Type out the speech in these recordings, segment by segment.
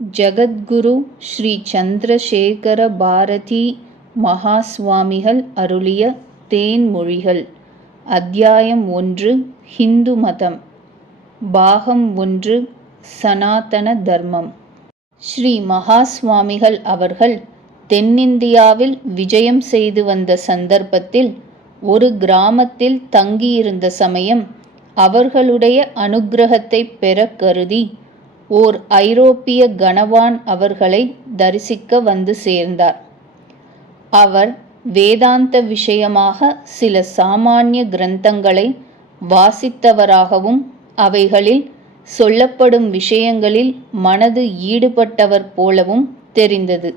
ஜகத்குரு ஸ்ரீ சந்திரசேகர பாரதி மகாஸ்வாமிகள் அருளிய தேன்மொழிகள். அத்தியாயம் 1. ஹிந்து மதம். பாகம் 1. சனாதன தர்மம். ஸ்ரீ மகாஸ்வாமிகள் அவர்கள் தென்னிந்தியாவில் விஜயம் செய்து வந்த சந்தர்ப்பத்தில் ஒரு கிராமத்தில் தங்கியிருந்த சமயம் அவர்களுடைய அனுக்கிரகத்தை பெற கருதி ஓர் ஐரோப்பிய கணவான் அவர்களை தரிசிக்க வந்து சேர்ந்தார். அவர் வேதாந்த விஷயமாக சில சாமானிய கிரந்தங்களை வாசித்தவராகவும் அவைகளில் சொல்லப்படும் விஷயங்களில் மனது ஈடுபட்டவர் போலவும் தெரிந்தது.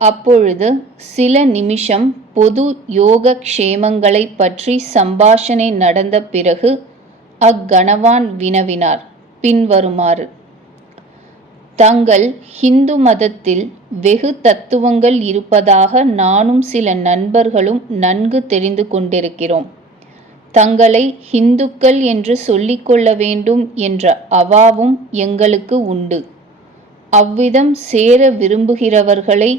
அப்பொழுது சில நிமிஷம் பொது யோக க்ஷேமங்களை பற்றி சம்பாஷணை நடந்த பிறகு அக்கணவான் வினவினார் பின்வருமாறு: தங்கள் ஹிந்து மதத்தில் வெகு தத்துவங்கள் இருப்பதாக நானும் சில நண்பர்களும் நன்கு தெரிந்து கொண்டிருக்கிறோம். தங்களை ஹிந்துக்கள் என்று சொல்லிக்கொள்ள வேண்டும் என்ற அவாவும் எங்களுக்கு உண்டு. அவ்விதம் சேர விரும்புகிறவர்களை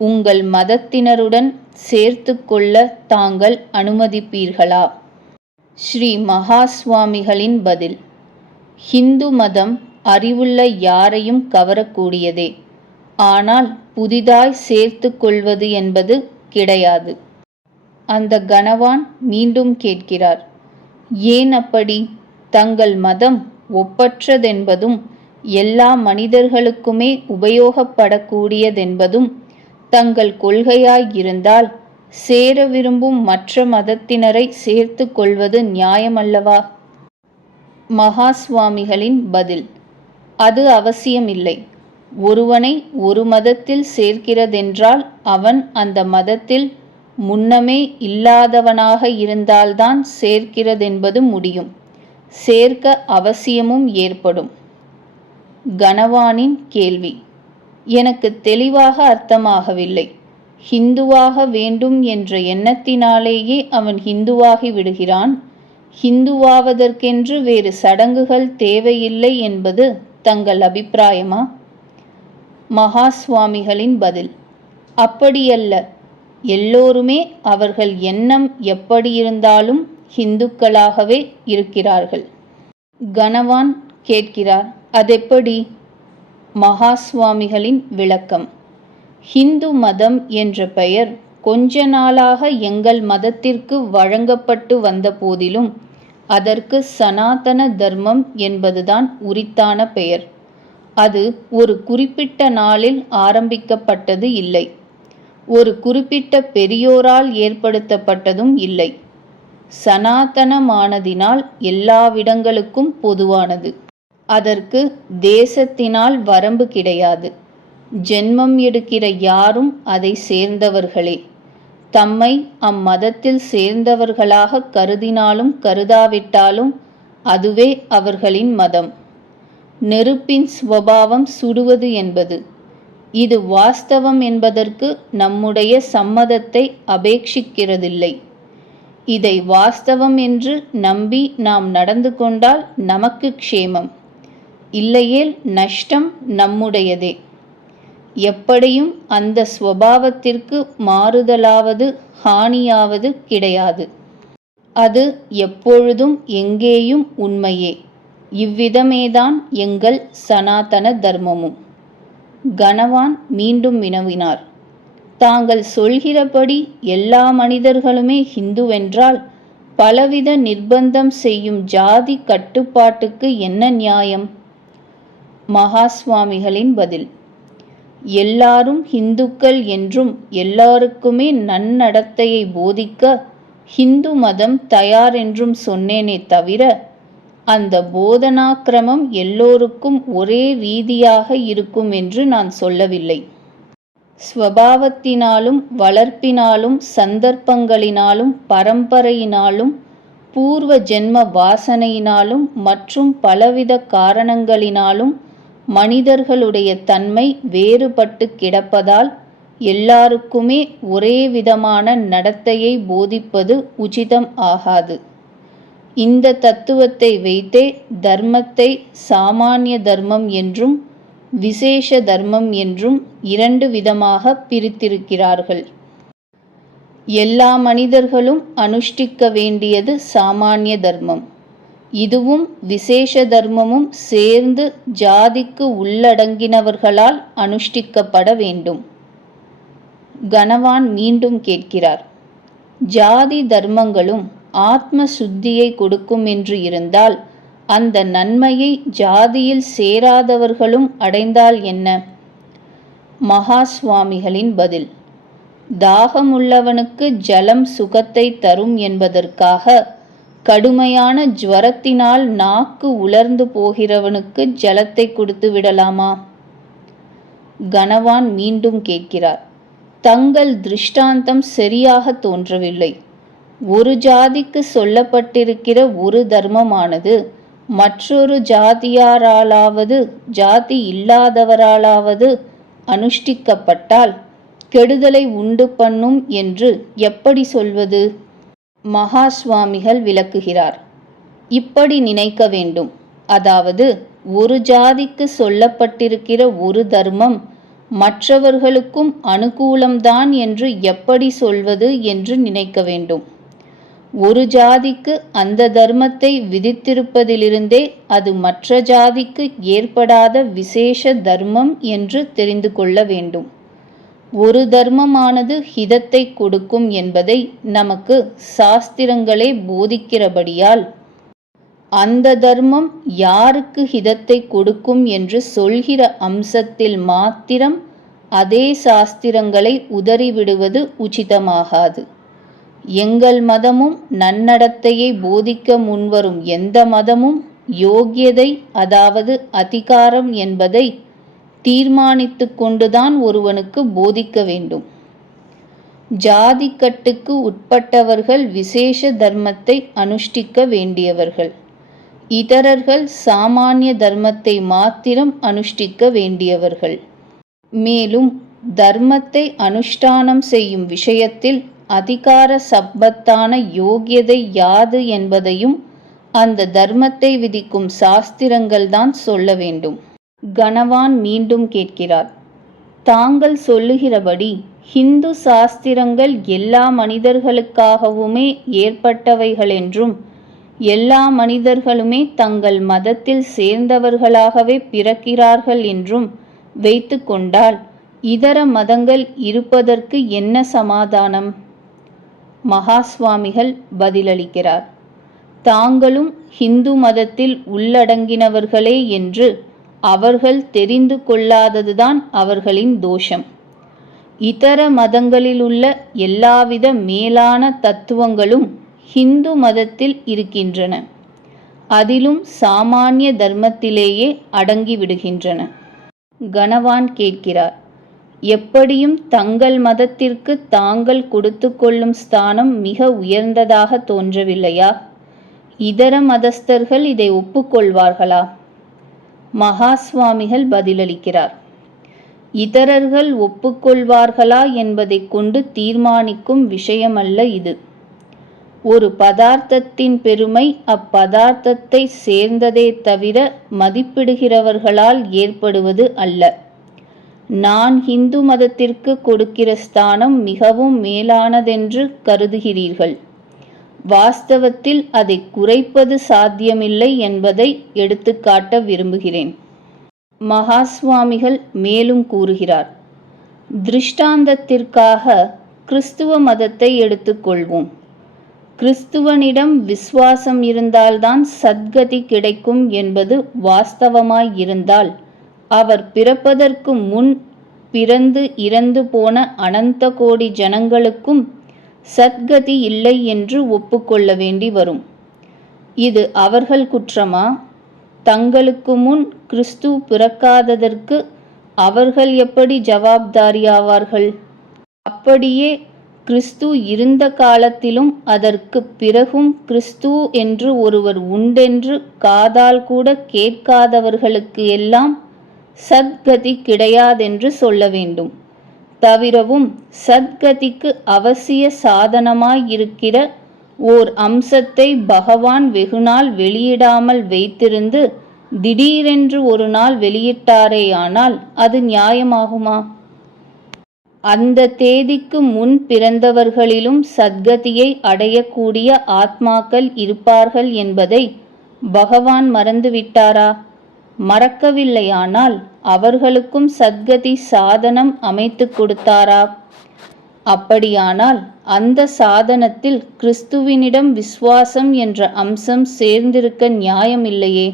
உங்கள் மதத்தினருடன் சேர்த்து கொள்ள தாங்கள் அனுமதிப்பீர்களா? ஸ்ரீ மகாஸ்வாமிகளின் பதில்: ஹிந்து மதம் அறிவுள்ள யாரையும் கவரக்கூடியதே. ஆனால் புதிதாய் சேர்த்து கொள்வது என்பது கிடையாது. அந்த கணவான் மீண்டும் கேட்கிறார்: ஏன் அப்படி? தங்கள் மதம் ஒப்பற்றதென்பதும் எல்லா மனிதர்களுக்குமே உபயோகப்படக்கூடியதென்பதும் தங்கள் கொள்கையாயிருந்தால் சேர விரும்பும் மற்ற மதத்தினரை சேர்த்து கொள்வது நியாயமல்லவா? மகாஸ்வாமிகளின் பதில்: அது அவசியமில்லை. ஒருவனை ஒரு மதத்தில் சேர்க்கிறதென்றால் அவன் அந்த மதத்தில் முன்னமே இல்லாதவனாக இருந்தால்தான் சேர்க்கிறதென்பது முடியும். சேர்க்க அவசியமும் ஏற்படும். கணவானின் கேள்வி: எனக்கு தெளிவாக அர்த்தமாகவில்லை. ஹிந்துவாக வேண்டும் என்ற எண்ணத்தினாலேயே அவன் ஹிந்துவாகி விடுகிறான். ஹிந்துவாவதற்கென்று வேறு சடங்குகள் தேவையில்லை என்பது தங்கள் அபிப்பிராயமா? மகாஸ்வாமிகளின் பதில்: அப்படியல்ல. எல்லோருமே அவர்கள் எண்ணம் எப்படியிருந்தாலும் ஹிந்துக்களாகவே இருக்கிறார்கள். கணவான் கேட்கிறார்: அதெப்படி? மகாஸ்வாமிகளின் விளக்கம்: ஹிந்து மதம் என்ற பெயர் கொஞ்ச நாளாக எங்கள் மதத்திற்கு வழங்கப்பட்டு வந்த போதிலும் அதற்கு சனாதன தர்மம் என்பதுதான் உரித்தான பெயர். அது ஒரு குறிப்பிட்ட நாளில் ஆரம்பிக்கப்பட்டது இல்லை. ஒரு குறிப்பிட்ட பெரியோரால் ஏற்படுத்தப்பட்டதும் இல்லை. சனாதனமானதினால் எல்லாவிடங்களுக்கும் பொதுவானது. அதற்கு தேசத்தினால் வரம்பு கிடையாது. ஜென்மம் எடுக்கிற யாரும் அதை சேர்ந்தவர்களே. தம்மை அம்மதத்தில் சேர்ந்தவர்களாக கருதினாலும் கருதாவிட்டாலும் அதுவே அவர்களின் மதம். நெருப்பின் சுபாவம் சுடுவது என்பது. இது வாஸ்தவம் என்பதற்கு நம்முடைய சம்மதத்தை அபேட்சிக்கிறதில்லை. இதை வாஸ்தவம் என்று நம்பி நாம் நடந்து கொண்டால் நமக்கு க்ஷேமம். இல்லையேல் நஷ்டம் நம்முடையதே. எப்படியும் அந்த ஸ்வபாவத்திற்கு மாறுதலாவது ஹானியாவது கிடையாது. அது எப்பொழுதும் எங்கேயும் உண்மையே. இவ்விதமேதான் எங்கள் சனாதன தர்மமும். கணவான் மீண்டும் வினவினார்: தாங்கள் சொல்கிறபடி எல்லா மனிதர்களுமே ஹிந்துவென்றால் பலவித நிர்பந்தம் செய்யும் ஜாதி கட்டுப்பாட்டுக்கு என்ன நியாயம்? மகாஸ்வாமிகளின் பதில்: எல்லாரும் ஹிந்துக்கள் என்றும் எல்லாருக்குமே நன்னடத்தையை போதிக்க ஹிந்து மதம் தயார் என்றும் சொன்னேனே தவிர அந்த போதனாக்கிரமம் எல்லோருக்கும் ஒரே ரீதியாக இருக்கும் என்று நான் சொல்லவில்லை. ஸ்வபாவத்தினாலும் வளர்ப்பினாலும் சந்தர்ப்பங்களினாலும் பரம்பரையினாலும் பூர்வ ஜென்ம வாசனையினாலும் மற்றும் பலவித காரணங்களினாலும் மனிதர்களுடைய தன்மை வேறுபட்டு கிடப்பதால் எல்லாருக்குமே ஒரே விதமான நடத்தையை போதிப்பது உச்சிதம் ஆகாது. இந்த தத்துவத்தை வைத்தே தர்மத்தை சாமானிய தர்மம் என்றும் விசேஷ தர்மம் என்றும் 2 விதமாக பிரித்திருக்கிறார்கள். எல்லா மனிதர்களும் அனுஷ்டிக்க வேண்டியது சாமானிய தர்மம். இதுவும் விசேஷ தர்மமும் சேர்ந்து ஜாதிக்கு உள்ளடங்கினவர்களால் அனுஷ்டிக்கப்பட வேண்டும். கணவான் மீண்டும் கேட்கிறார், ஜாதி தர்மங்களும் ஆத்ம சுத்தியை கொடுக்கும் என்று இருந்தால் அந்த நன்மையை ஜாதியில் சேராதவர்களும் அடைந்தால் என்ன? மகா சுவாமிகளின் பதில், தாகமுள்ளவனுக்கு ஜலம் சுகத்தை தரும் என்பதற்காக கடுமையான ஜுவரத்தினால் நாக்கு உலர்ந்து போகிறவனுக்கு ஜலத்தை கொடுத்து விடலாமா? கணவான் மீண்டும் கேட்கிறார், தங்கள் திருஷ்டாந்தம் சரியாக தோன்றவில்லை. ஒரு ஜாதிக்கு சொல்லப்பட்டிருக்கிற ஒரு தர்மமானது மற்றொரு ஜாதியாராலாவது ஜாதி இல்லாதவராலாவது அனுஷ்டிக்கப்பட்டால் கெடுதலை உண்டு பண்ணும் என்று எப்படி சொல்வது? மகா சுவாமிகள் விளக்குகிறார், இப்படி நினைக்க வேண்டும். அதாவது ஒரு ஜாதிக்கு சொல்லப்பட்டிருக்கிற ஒரு தர்மம் மற்றவர்களுக்கும் அனுகூலம்தான் என்று எப்படி சொல்வது என்று நினைக்க வேண்டும். ஒரு ஜாதிக்கு அந்த தர்மத்தை விதித்திருப்பதிலிருந்தே அது மற்ற ஜாதிக்கு ஏற்படாத விசேஷ தர்மம் என்று தெரிந்து கொள்ள வேண்டும். ஒரு தர்மமானது ஹிதத்தை கொடுக்கும் என்பதை நமக்கு சாஸ்திரங்களே போதிக்கிறபடியால் அந்த தர்மம் யாருக்கு ஹிதத்தை கொடுக்கும் என்று சொல்கிற அம்சத்தில் மாத்திரம் அதே சாஸ்திரங்களை உதறிவிடுவது உச்சிதமாகாது. எங்கள் மதமும் நன்னடத்தையை போதிக்க முன்வரும் எந்த மதமும் யோக்கியதை, அதாவது அதிகாரம் என்பதை தீர்மானித்து கொண்டுதான் ஒருவனுக்கு போதிக்க வேண்டும். ஜாதிக்கட்டுக்கு உட்பட்டவர்கள் விசேஷ தர்மத்தை அனுஷ்டிக்க வேண்டியவர்கள். இதரர்கள் சாமானிய தர்மத்தை மாத்திரம் அனுஷ்டிக்க வேண்டியவர்கள். மேலும் தர்மத்தை அனுஷ்டானம் செய்யும் விஷயத்தில் அதிகார சம்பத்தான யோக்கியதை யாது என்பதையும் அந்த தர்மத்தை விதிக்கும் சாஸ்திரங்கள்தான் சொல்ல வேண்டும். கணவான் மீண்டும் கேட்கிறார், தாங்கள் சொல்லுகிறபடி ஹிந்து சாஸ்திரங்கள் எல்லா மனிதர்களுக்காகவுமே ஏற்பட்டவைகளென்றும் எல்லா மனிதர்களுமே தங்கள் மதத்தில் சேர்ந்தவர்களாகவே பிறக்கிறார்கள் என்றும் வைத்து கொண்டால் இதர மதங்கள் இருப்பதற்கு என்ன சமாதானம்? மகா சுவாமிகள் பதிலளிக்கிறார், தாங்களும் ஹிந்து மதத்தில் உள்ளடங்கினவர்களே என்று அவர்கள் தெரிந்து கொள்ளாததுதான் அவர்களின் தோஷம். இதர மதங்களிலுள்ள எல்லாவித மேலான தத்துவங்களும் ஹிந்து மதத்தில் இருக்கின்றன. அதிலும் சாமானிய தர்மத்திலேயே அடங்கிவிடுகின்றன. கணவான் கேட்கிறார், எப்படியும் தங்கள் மதத்திற்கு தாங்கள் கொடுத்து கொள்ளும் ஸ்தானம் மிக உயர்ந்ததாக தோன்றவில்லையா? இதர மதஸ்தர்கள் இதை ஒப்புக்கொள்வார்களா? மகா சுவாமிகள் பதிலளிக்கிறார், இதரர்கள் ஒப்புக்கொள்வார்களா என்பதை கொண்டு தீர்மானிக்கும் விஷயமல்ல இது. ஒரு பதார்த்தத்தின் பெருமை அப்பதார்த்தத்தை சேர்ந்ததே தவிர மதிப்பிடுகிறவர்களால் ஏற்படுவது அல்ல. நான் ஹிந்து மதத்திற்கு கொடுக்கிற ஸ்தானம் மிகவும் மேலானதென்று கருதுகிறீர்கள். வாஸ்தவத்தில் அதை குறைப்பது சாத்தியமில்லை என்பதை எடுத்துக்காட்ட விரும்புகிறேன். மகா சுவாமிகள் மேலும் கூறுகிறார், திருஷ்டாந்தத்திற்காக கிறிஸ்துவ மதத்தை எடுத்துக்கொள்வோம். கிறிஸ்துவனிடம் விசுவாசம் இருந்தால்தான் சத்கதி கிடைக்கும் என்பது வாஸ்தவமாயிருந்தால் அவர் பிறப்பதற்கு முன் பிறந்து இறந்து போன அனந்த கோடி ஜனங்களுக்கும் சத்கதி இல்லை என்று ஒப்புக்கொள்ள வேண்டி வரும். இது அவர்கள் குற்றமா? தங்களுக்கு முன் கிறிஸ்து பிறக்காததற்கு அவர்கள் எப்படி ஜவாப்தாரியாவார்கள்? அப்படியே கிறிஸ்து இருந்த காலத்திலும் அதற்கு பிறகும் கிறிஸ்து என்று ஒருவர் உண்டென்று காதால் கூட கேட்காதவர்களுக்கு எல்லாம் சத்கதி கிடையாதென்று சொல்ல வேண்டும். தவிரவும் சத்கதிக்கு அவசிய சாதனமாயிருக்கிற ஓர் அம்சத்தை பகவான் வெகுநாள் வெளியிடாமல் வைத்திருந்து திடீரென்று ஒரு நாள் வெளியிட்டாரேயானால் அது நியாயமாகுமா? அந்த தேதிக்கு முன் பிறந்தவர்களிலும் சத்கதியை அடையக்கூடிய ஆத்மாக்கள் இருப்பார்கள் என்பதை பகவான் மறந்துவிட்டாரா? மறக்கவில்லையானால் அவர்களுக்கும் சத்கதி சாதனம் அமைத்து கொடுத்தாரா? அப்படியானால் அந்த சாதனத்தில் கிறிஸ்துவினிடம் விசுவாசம் என்ற அம்சம் சேர்ந்திருக்க நியாயமில்லையே.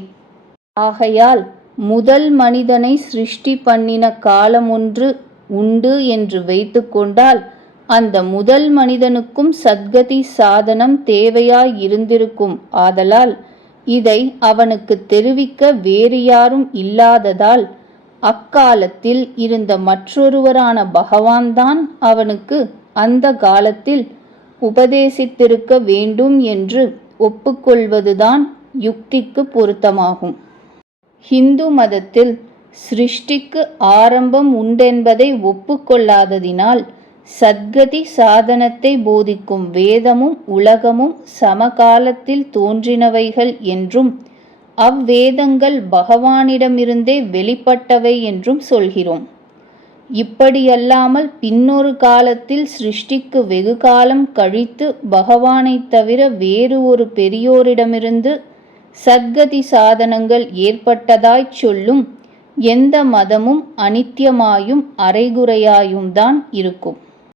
ஆகையால் முதல் மனிதனை சிருஷ்டி பண்ணின காலமொன்று உண்டு என்று வைத்து கொண்டால் அந்த முதல் மனிதனுக்கும் சத்கதி சாதனம் தேவையாய் இருந்திருக்கும். ஆதலால் இதை அவனுக்கு தெரிவிக்க வேறு யாரும் இல்லாததால் அக்காலத்தில் இருந்த மற்றொருவரான பகவான்தான் அவனுக்கு அந்த காலத்தில் உபதேசித்திருக்க வேண்டும் என்று ஒப்புக்கொள்வதுதான் யுக்திக்கு பொருத்தமாகும். ஹிந்து மதத்தில் சிருஷ்டிக்கு ஆரம்பம் உண்டென்பதை ஒப்புக்கொள்ளாததினால் சத்கதி சாதனத்தை போதிக்கும் வேதமும் உலகமும் சமகாலத்தில் தோன்றினவைகள் என்றும் அவ்வேதங்கள் பகவானிடமிருந்தே வெளிப்பட்டவை என்றும் சொல்கிறோம். இப்படியல்லாமல் பின்னொரு காலத்தில் சிருஷ்டிக்கு வெகு காலம் கழித்து பகவானைத் தவிர வேறு ஒரு பெரியோரிடமிருந்து சத்கதி சாதனங்கள் ஏற்பட்டதாய்ச் சொல்லும் எந்த மதமும் அனித்தியமாயும் அரைகுறையாயும் தான் இருக்கும்.